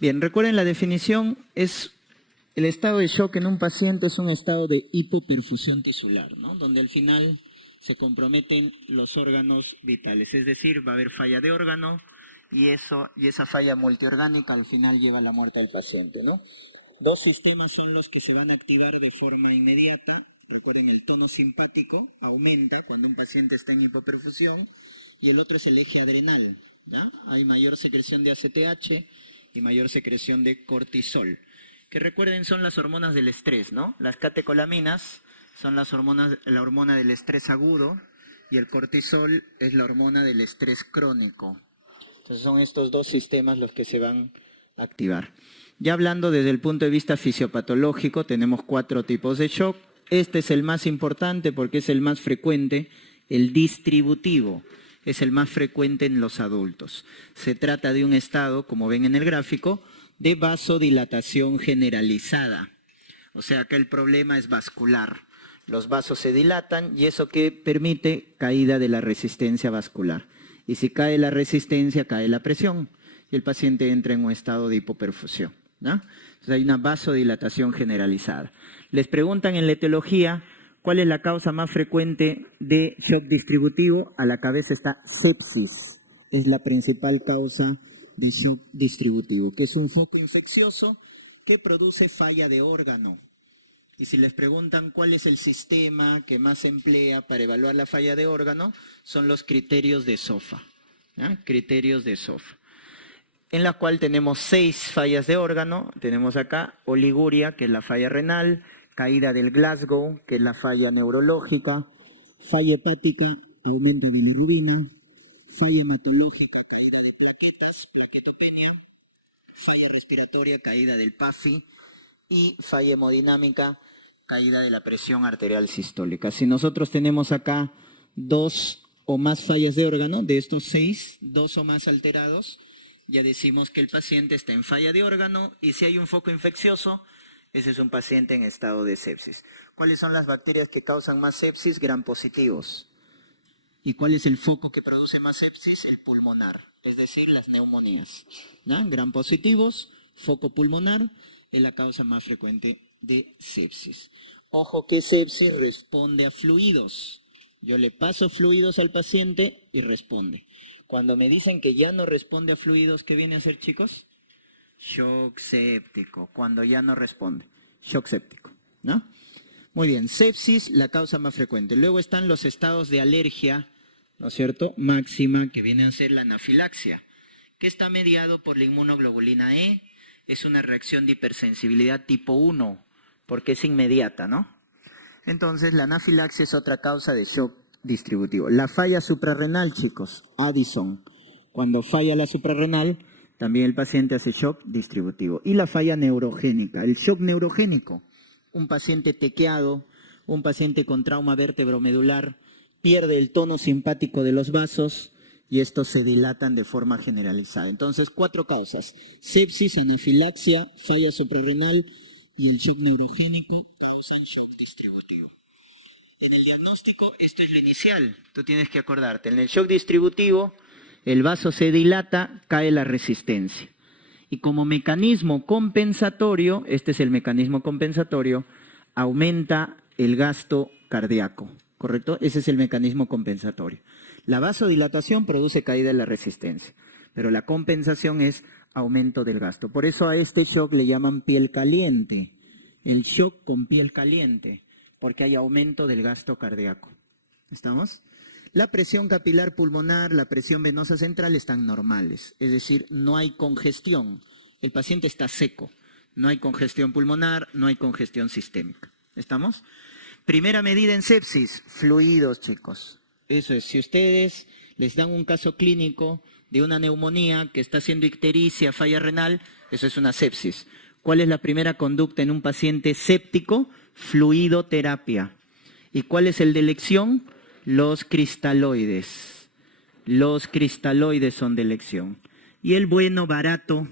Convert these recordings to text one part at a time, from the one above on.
Bien, recuerden la definición, es el estado de shock en un paciente es un estado de hipoperfusión tisular, ¿no? Donde al final se comprometen los órganos vitales, es decir, va a haber falla de órgano y esa falla multiorgánica al final lleva a la muerte del paciente, ¿no? Dos sistemas son los que se van a activar de forma inmediata. Recuerden, el tono simpático aumenta cuando un paciente está en hipoperfusión y el otro es el eje adrenal, ¿ya? Hay mayor secreción de ACTH y mayor secreción de cortisol, que recuerden son las hormonas del estrés, ¿no? Las catecolaminas son las hormonas, la hormona del estrés agudo y el cortisol es la hormona del estrés crónico. Entonces son estos dos sistemas los que se van a activar. Ya hablando desde el punto de vista fisiopatológico, tenemos 4 tipos de shock. Este es el más importante porque es el más frecuente, el distributivo. Es el más frecuente en los adultos. Se trata de un estado, como ven en el gráfico, de vasodilatación generalizada. O sea, acá el problema es vascular. Los vasos se dilatan y eso que permite caída de la resistencia vascular. Y si cae la resistencia, cae la presión y el paciente entra en un estado de hipoperfusión, ¿no? Entonces hay una vasodilatación generalizada. Les preguntan en la etiología cuál es la causa más frecuente de shock distributivo. A la cabeza está sepsis. Es la principal causa de shock distributivo, que es un foco infeccioso que produce falla de órgano. Y si les preguntan cuál es el sistema que más se emplea para evaluar la falla de órgano, son los criterios de SOFA. ¿Ya? Criterios de SOFA. En la cual tenemos 6 fallas de órgano. Tenemos acá oliguria, que es la falla renal, caída del Glasgow, que es la falla neurológica, falla hepática, aumento de bilirrubina, falla hematológica, caída de plaquetas, plaquetopenia, falla respiratoria, caída del PAFI, y falla hemodinámica, caída de la presión arterial sistólica. Si nosotros tenemos acá 2 o más fallas de órgano, de estos 6, 2 o más alterados, ya decimos que el paciente está en falla de órgano y si hay un foco infeccioso, ese es un paciente en estado de sepsis. ¿Cuáles son las bacterias que causan más sepsis? Gram positivos. ¿Y cuál es el foco que produce más sepsis? El pulmonar, es decir, las neumonías. ¿No? Gram positivos, foco pulmonar, es la causa más frecuente de sepsis. Ojo que sepsis responde a fluidos. Yo le paso fluidos al paciente y responde. Cuando me dicen que ya no responde a fluidos, ¿qué viene a ser, chicos? Shock séptico. Cuando ya no responde, shock séptico, ¿no? Muy bien, sepsis, la causa más frecuente. Luego están los estados de alergia, ¿no es cierto?, máxima, que viene a ser la anafilaxia, que está mediado por la inmunoglobulina E. Es una reacción de hipersensibilidad tipo 1, porque es inmediata, ¿no? Entonces, la anafilaxia es otra causa de shock distributivo. La falla suprarrenal, chicos, Addison. Cuando falla la suprarrenal, también el paciente hace shock distributivo. Y la falla neurogénica, el shock neurogénico. Un paciente tequeado, un paciente con trauma vértebro-medular, pierde el tono simpático de los vasos y estos se dilatan de forma generalizada. Entonces, 4 causas: sepsis, anafilaxia, falla suprarrenal y el shock neurogénico causan shock distributivo. En el diagnóstico, esto es lo inicial, tú tienes que acordarte. En el shock distributivo, el vaso se dilata, cae la resistencia. Y como mecanismo compensatorio, este es el mecanismo compensatorio, aumenta el gasto cardíaco, ¿correcto? Ese es el mecanismo compensatorio. La vasodilatación produce caída de la resistencia, pero la compensación es aumento del gasto. Por eso a este shock le llaman piel caliente, el shock con piel caliente, porque hay aumento del gasto cardíaco. ¿Estamos? La presión capilar pulmonar, la presión venosa central están normales, es decir, no hay congestión. El paciente está seco, no hay congestión pulmonar, no hay congestión sistémica. ¿Estamos? Primera medida en sepsis, fluidos, chicos. Eso es, si ustedes les dan un caso clínico de una neumonía que está haciendo ictericia, falla renal, eso es una sepsis. ¿Cuál es la primera conducta en un paciente séptico? Fluidoterapia. ¿Y cuál es el de elección? Los cristaloides. Los cristaloides son de elección. Y el bueno barato,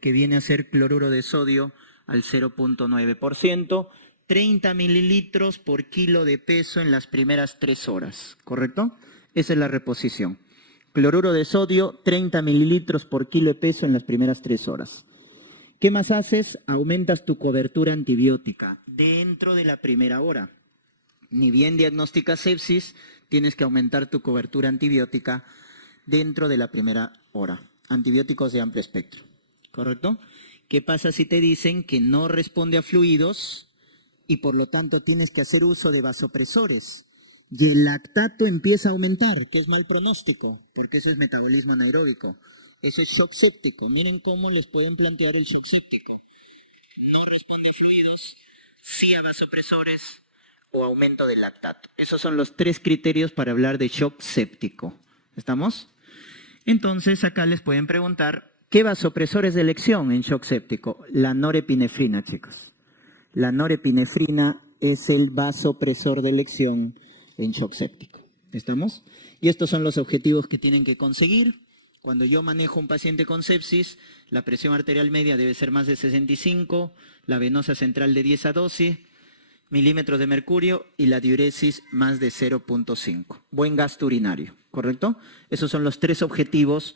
que viene a ser cloruro de sodio al 0.9%, 30 mililitros por kilo de peso en las primeras 3 horas, ¿correcto? Esa es la reposición. Cloruro de sodio, 30 mililitros por kilo de peso en las primeras 3 horas. ¿Qué más haces? Aumentas tu cobertura antibiótica dentro de la primera hora. Ni bien diagnosticas sepsis, tienes que aumentar tu cobertura antibiótica dentro de la primera hora. Antibióticos de amplio espectro, ¿correcto? ¿Qué pasa si te dicen que no responde a fluidos y por lo tanto tienes que hacer uso de vasopresores? Y el lactato empieza a aumentar, que es mal pronóstico, porque eso es metabolismo anaeróbico. Eso es shock séptico. Miren cómo les pueden plantear el shock séptico. No responde a fluidos, sí a vasopresores o aumento del lactato. Esos son los 3 criterios para hablar de shock séptico. ¿Estamos? Entonces acá les pueden preguntar, ¿qué vasopresor es de elección en shock séptico? La norepinefrina, chicos. La norepinefrina es el vasopresor de elección en shock séptico. ¿Estamos? Y estos son los objetivos que tienen que conseguir. Cuando yo manejo un paciente con sepsis, la presión arterial media debe ser más de 65, la venosa central de 10 a 12 milímetros de mercurio y la diuresis más de 0.5. Buen gasto urinario, ¿correcto? Esos son los 3 objetivos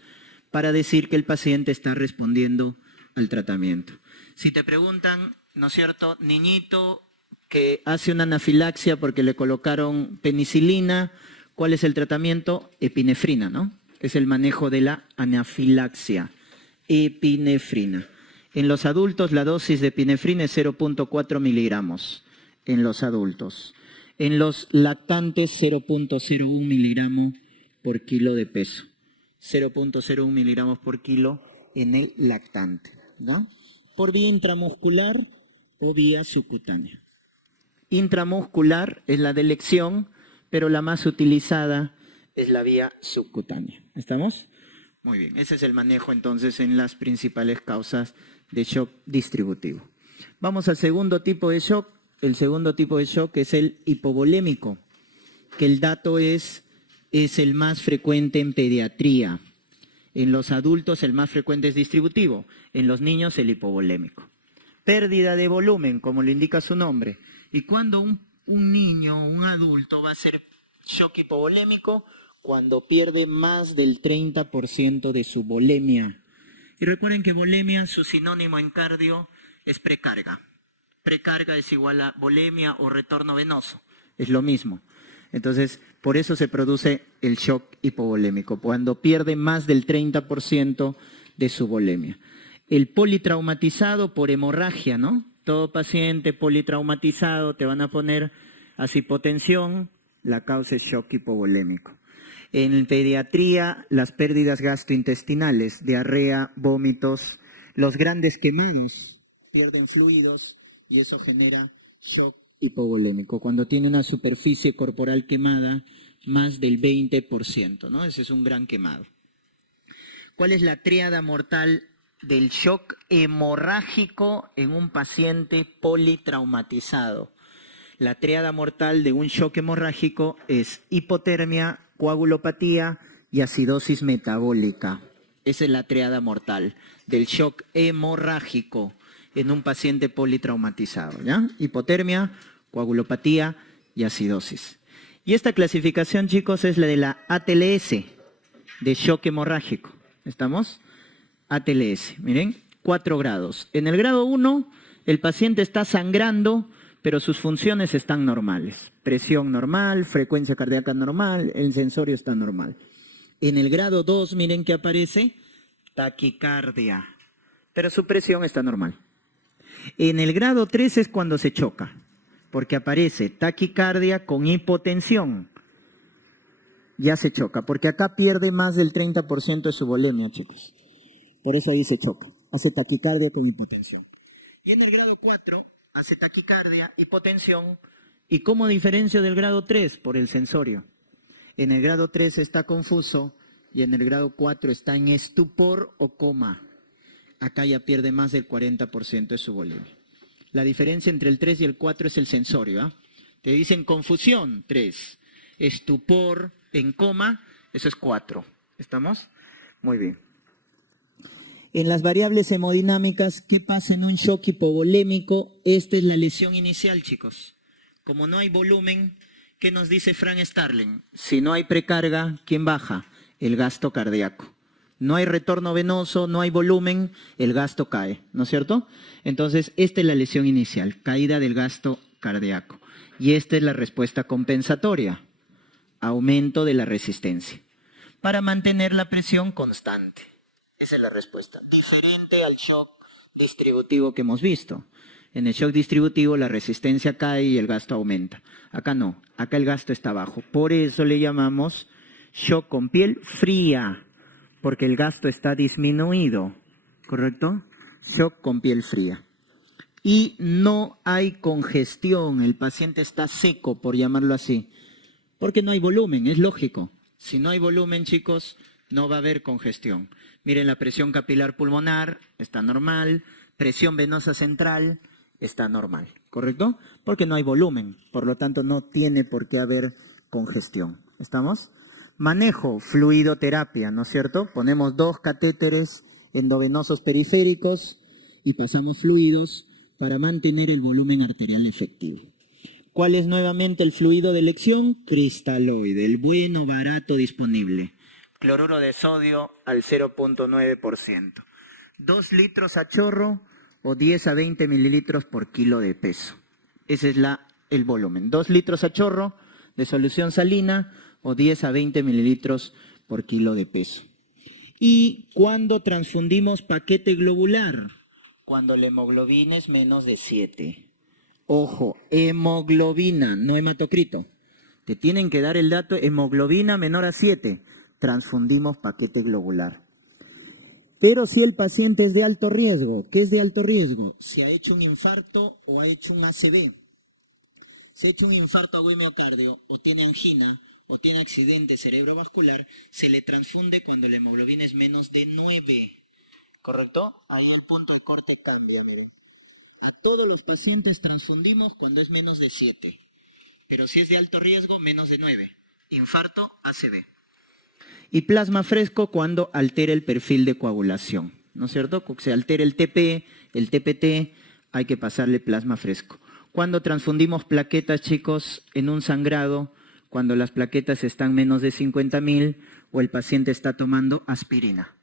para decir que el paciente está respondiendo al tratamiento. Si te preguntan, ¿no es cierto?, niñito que hace una anafilaxia porque le colocaron penicilina, ¿cuál es el tratamiento? Epinefrina, ¿no? Es el manejo de la anafilaxia. Epinefrina. En los adultos la dosis de epinefrina es 0.4 miligramos. En los adultos. En los lactantes 0.01 miligramos por kilo de peso. 0.01 miligramos por kilo en el lactante, ¿no? Por vía intramuscular o vía subcutánea. Intramuscular es la de elección, pero la más utilizada es la vía subcutánea. ¿Estamos? Muy bien, ese es el manejo entonces en las principales causas de shock distributivo. Vamos al segundo tipo de shock. El segundo tipo de shock es el hipovolémico, que el dato es el más frecuente en pediatría. En los adultos el más frecuente es distributivo, en los niños el hipovolémico. Pérdida de volumen, como lo indica su nombre. ¿Y cuando un niño o un adulto va a hacer shock hipovolémico? Cuando pierde más del 30% de su volemia. Y recuerden que volemia, su sinónimo en cardio, es precarga. Precarga es igual a volemia o retorno venoso. Es lo mismo. Entonces, por eso se produce el shock hipovolémico, cuando pierde más del 30% de su volemia. El politraumatizado por hemorragia, ¿no? Todo paciente politraumatizado te van a poner así hipotensión, la causa es shock hipovolémico. En pediatría, las pérdidas gastrointestinales, diarrea, vómitos, los grandes quemados pierden fluidos y eso genera shock hipovolémico. Cuando tiene una superficie corporal quemada, más del 20%, ¿no? Ese es un gran quemado. ¿Cuál es la tríada mortal del shock hemorrágico en un paciente politraumatizado? La tríada mortal de un shock hemorrágico es hipotermia, coagulopatía y acidosis metabólica. Esa es la tríada mortal del shock hemorrágico en un paciente politraumatizado, ¿ya? Hipotermia, coagulopatía y acidosis. Y esta clasificación, chicos, es la de la ATLS, de shock hemorrágico. ¿Estamos? ATLS, miren, 4 grados. En el grado 1, el paciente está sangrando, pero sus funciones están normales. Presión normal, frecuencia cardíaca normal, el sensorio está normal. En el grado 2, miren que aparece taquicardia, pero su presión está normal. En el grado 3 es cuando se choca, porque aparece taquicardia con hipotensión. Ya se choca, porque acá pierde más del 30% de su volemia, chicos. Por eso ahí se choca. Hace taquicardia con hipotensión. Y en el grado 4 hace taquicardia, hipotensión. ¿Y cómo diferencio del grado 3? Por el sensorio. En el grado 3 está confuso y en el grado 4 está en estupor o coma. Acá ya pierde más del 40% de su volemia. La diferencia entre el 3 y el 4 es el sensorio, ¿ah? Te dicen confusión, 3. Estupor, en coma, eso es 4. ¿Estamos? Muy bien. En las variables hemodinámicas, ¿qué pasa en un shock hipovolémico? Esta es la lesión inicial, chicos. Como no hay volumen, ¿qué nos dice Frank Starling? Si no hay precarga, ¿quién baja? El gasto cardíaco. No hay retorno venoso, no hay volumen, el gasto cae, ¿no es cierto? Entonces, esta es la lesión inicial, caída del gasto cardíaco. Y esta es la respuesta compensatoria, aumento de la resistencia, para mantener la presión constante. Esa es la respuesta, diferente al shock distributivo que hemos visto. En el shock distributivo la resistencia cae y el gasto aumenta. Acá no, acá el gasto está bajo. Por eso le llamamos shock con piel fría, porque el gasto está disminuido, ¿correcto? Shock con piel fría. Y no hay congestión, el paciente está seco, por llamarlo así, porque no hay volumen, es lógico. Si no hay volumen, chicos, no va a haber congestión. Miren, la presión capilar pulmonar está normal, presión venosa central está normal, ¿correcto? Porque no hay volumen, por lo tanto no tiene por qué haber congestión. ¿Estamos? Manejo, fluidoterapia, ¿no es cierto? Ponemos 2 catéteres endovenosos periféricos y pasamos fluidos para mantener el volumen arterial efectivo. ¿Cuál es nuevamente el fluido de elección? Cristaloide, el bueno, barato, disponible. Cloruro de sodio al 0.9%. 2 litros a chorro o 10 a 20 mililitros por kilo de peso. Ese es el volumen. 2 litros a chorro de solución salina o 10 a 20 mililitros por kilo de peso. ¿Y cuándo transfundimos paquete globular? Cuando la hemoglobina es menos de 7. Ojo, hemoglobina, no hematocrito. Te tienen que dar el dato, hemoglobina menor a 7. Transfundimos paquete globular. Pero si el paciente es de alto riesgo, ¿qué es de alto riesgo? Si ha hecho un infarto o ha hecho un ACV. Si ha hecho un infarto agudo miocardio o tiene angina o tiene accidente cerebrovascular, se le transfunde cuando la hemoglobina es menos de 9. ¿Correcto? Ahí el punto de corte cambia, miren. A todos los pacientes transfundimos cuando es menos de 7. Pero si es de alto riesgo, menos de 9. Infarto, ACV. Y plasma fresco cuando altera el perfil de coagulación, ¿no es cierto? Cuando se altera el TP, el TPT, hay que pasarle plasma fresco. Cuando transfundimos plaquetas, chicos, en un sangrado, cuando las plaquetas están menos de 50.000 o el paciente está tomando aspirina.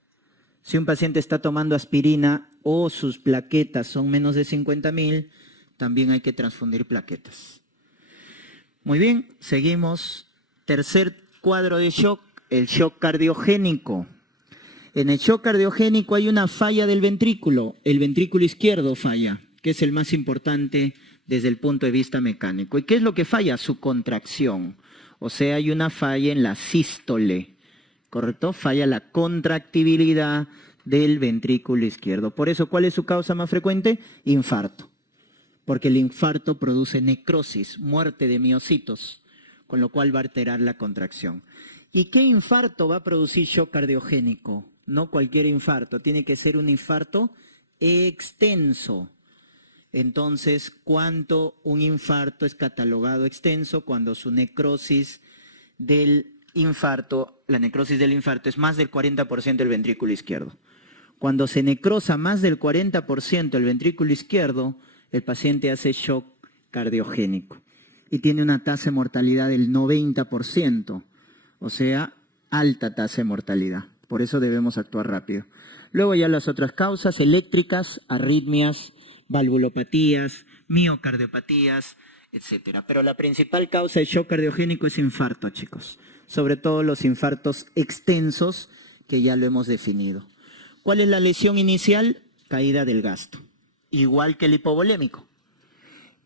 Si un paciente está tomando aspirina o sus plaquetas son menos de 50.000, también hay que transfundir plaquetas. Muy bien, seguimos. Tercer cuadro de shock, el shock cardiogénico. En el shock cardiogénico hay una falla del ventrículo. El ventrículo izquierdo falla, que es el más importante desde el punto de vista mecánico. ¿Y qué es lo que falla? Su contracción. O sea, hay una falla en la sístole, ¿correcto? Falla la contractibilidad del ventrículo izquierdo. Por eso, ¿cuál es su causa más frecuente? Infarto. Porque el infarto produce necrosis, muerte de miocitos, con lo cual va a alterar la contracción. ¿Y qué infarto va a producir shock cardiogénico? No cualquier infarto, tiene que ser un infarto extenso. Entonces, ¿cuánto un infarto es catalogado extenso? Cuando su necrosis del infarto, la necrosis del infarto es más del 40% del ventrículo izquierdo. Cuando se necrosa más del 40% el ventrículo izquierdo, el paciente hace shock cardiogénico y tiene una tasa de mortalidad del 90%, o sea, alta tasa de mortalidad. Por eso debemos actuar rápido. Luego ya las otras causas eléctricas, arritmias, valvulopatías, miocardiopatías, etcétera. Pero la principal causa de shock cardiogénico es infarto, chicos. Sobre todo los infartos extensos, que ya lo hemos definido. ¿Cuál es la lesión inicial? Caída del gasto. Igual que el hipovolémico.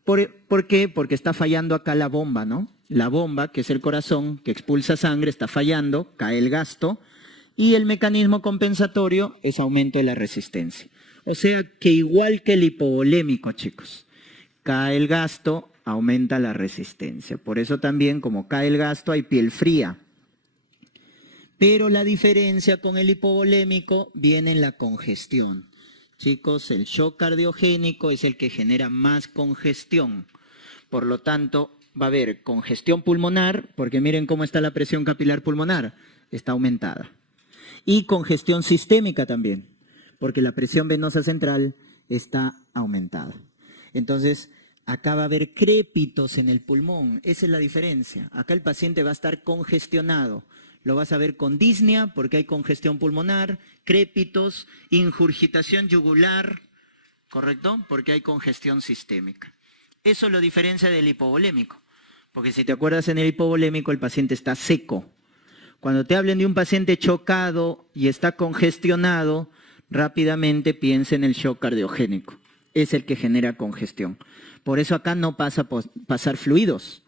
¿Por qué? Porque está fallando acá la bomba, ¿no? La bomba, que es el corazón, que expulsa sangre, está fallando, cae el gasto, y el mecanismo compensatorio es aumento de la resistencia. O sea que igual que el hipovolémico, chicos, cae el gasto, aumenta la resistencia. Por eso también, como cae el gasto, hay piel fría. Pero la diferencia con el hipovolémico viene en la congestión. Chicos, el shock cardiogénico es el que genera más congestión. Por lo tanto, va a haber congestión pulmonar, porque miren cómo está la presión capilar pulmonar, está aumentada. Y congestión sistémica también, porque la presión venosa central está aumentada. Entonces, acá va a haber crépitos en el pulmón, esa es la diferencia. Acá el paciente va a estar congestionado. Lo vas a ver con disnea, porque hay congestión pulmonar, crépitos, ingurgitación yugular, ¿correcto? Porque hay congestión sistémica. Eso lo diferencia del hipovolémico, porque si te acuerdas, en el hipovolémico el paciente está seco. Cuando te hablen de un paciente chocado y está congestionado, rápidamente piensa en el shock cardiogénico. Es el que genera congestión. Por eso acá no pasa pasar fluidos.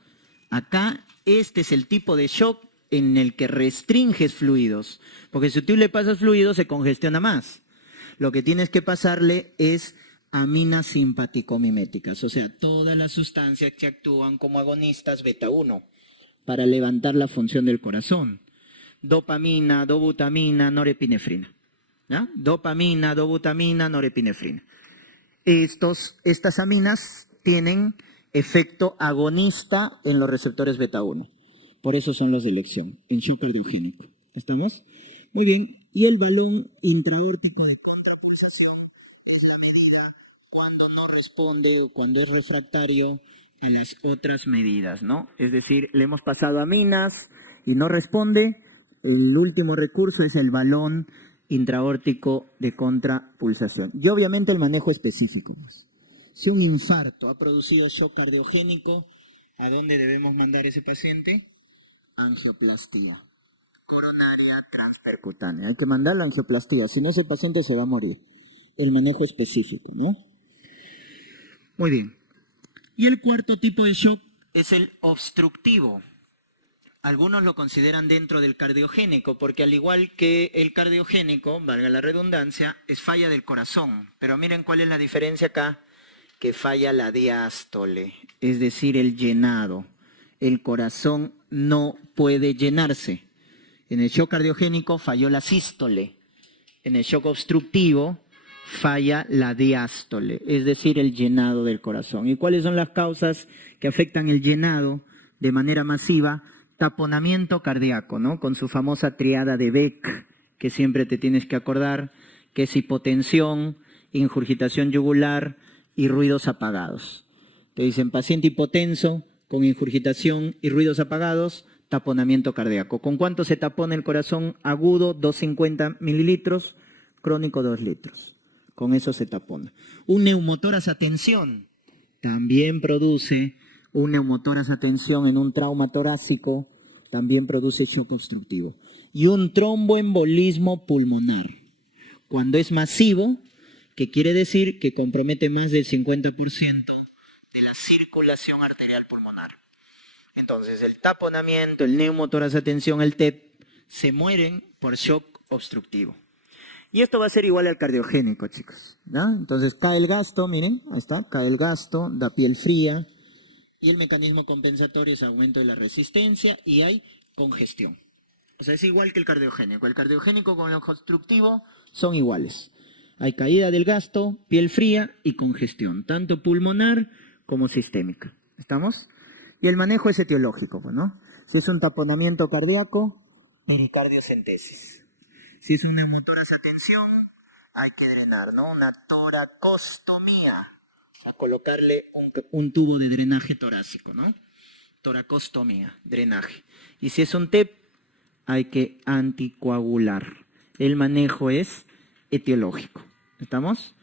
Acá este es el tipo de shock en el que restringes fluidos. Porque si tú le pasas fluidos se congestiona más. Lo que tienes que pasarle es aminas simpaticomiméticas, o sea, todas las sustancias que actúan como agonistas beta 1 para levantar la función del corazón. Dopamina, dobutamina, norepinefrina. ¿Ya? Dopamina, dobutamina, norepinefrina. Estas aminas tienen efecto agonista en los receptores beta 1. Por eso son los de elección, en shock cardiogénico. ¿Estamos? Muy bien. Y el balón intraórtico de contrapulsación es la medida cuando no responde o cuando es refractario a las otras medidas, ¿no? Es decir, le hemos pasado aminas y no responde. El último recurso es el balón intraórtico de contrapulsación. Y obviamente el manejo específico. Si un infarto ha producido shock cardiogénico, ¿a dónde debemos mandar ese paciente? Angioplastía coronaria transpercutánea. Hay que mandar la angioplastía, si no ese paciente se va a morir. El manejo específico, ¿no? Muy bien. Y el cuarto tipo de shock es el obstructivo. Algunos lo consideran dentro del cardiogénico, porque al igual que el cardiogénico, valga la redundancia, es falla del corazón. Pero miren cuál es la diferencia acá, que falla la diástole, es decir, el llenado. El corazón no puede llenarse. En el shock cardiogénico falló la sístole. En el shock obstructivo falla la diástole, es decir, el llenado del corazón. ¿Y cuáles son las causas que afectan el llenado de manera masiva? Taponamiento cardíaco, ¿no? Con su famosa triada de Beck, que siempre te tienes que acordar, que es hipotensión, ingurgitación yugular y ruidos apagados. Te dicen paciente hipotenso con ingurgitación y ruidos apagados, taponamiento cardíaco. ¿Con cuánto se tapona el corazón agudo? 250 mililitros, crónico 2 litros. Con eso se tapona. Un neumotórax a tensión también produce un neumotórax a tensión en un trauma torácico, también produce shock obstructivo. Y un tromboembolismo pulmonar. Cuando es masivo, que quiere decir que compromete más del 50% de la circulación arterial pulmonar. Entonces, el taponamiento, el neumotórax a tensión, el TEP, se mueren por shock obstructivo. Y esto va a ser igual al cardiogénico, chicos, ¿no? Entonces, cae el gasto, miren, ahí está, cae el gasto, da piel fría, y el mecanismo compensatorio es aumento de la resistencia y hay congestión. O sea, es igual que el cardiogénico. El cardiogénico con el obstructivo son iguales. Hay caída del gasto, piel fría y congestión, tanto pulmonar como sistémica. ¿Estamos? Y el manejo es etiológico, ¿no? Si es un taponamiento cardíaco, pericardiocentesis. Si es un neumotórax a tensión, hay que drenar, ¿no? Una toracostomía. A colocarle un tubo de drenaje torácico, ¿no? Toracostomía, drenaje. Y si es un TEP, hay que anticoagular. El manejo es etiológico. ¿Estamos?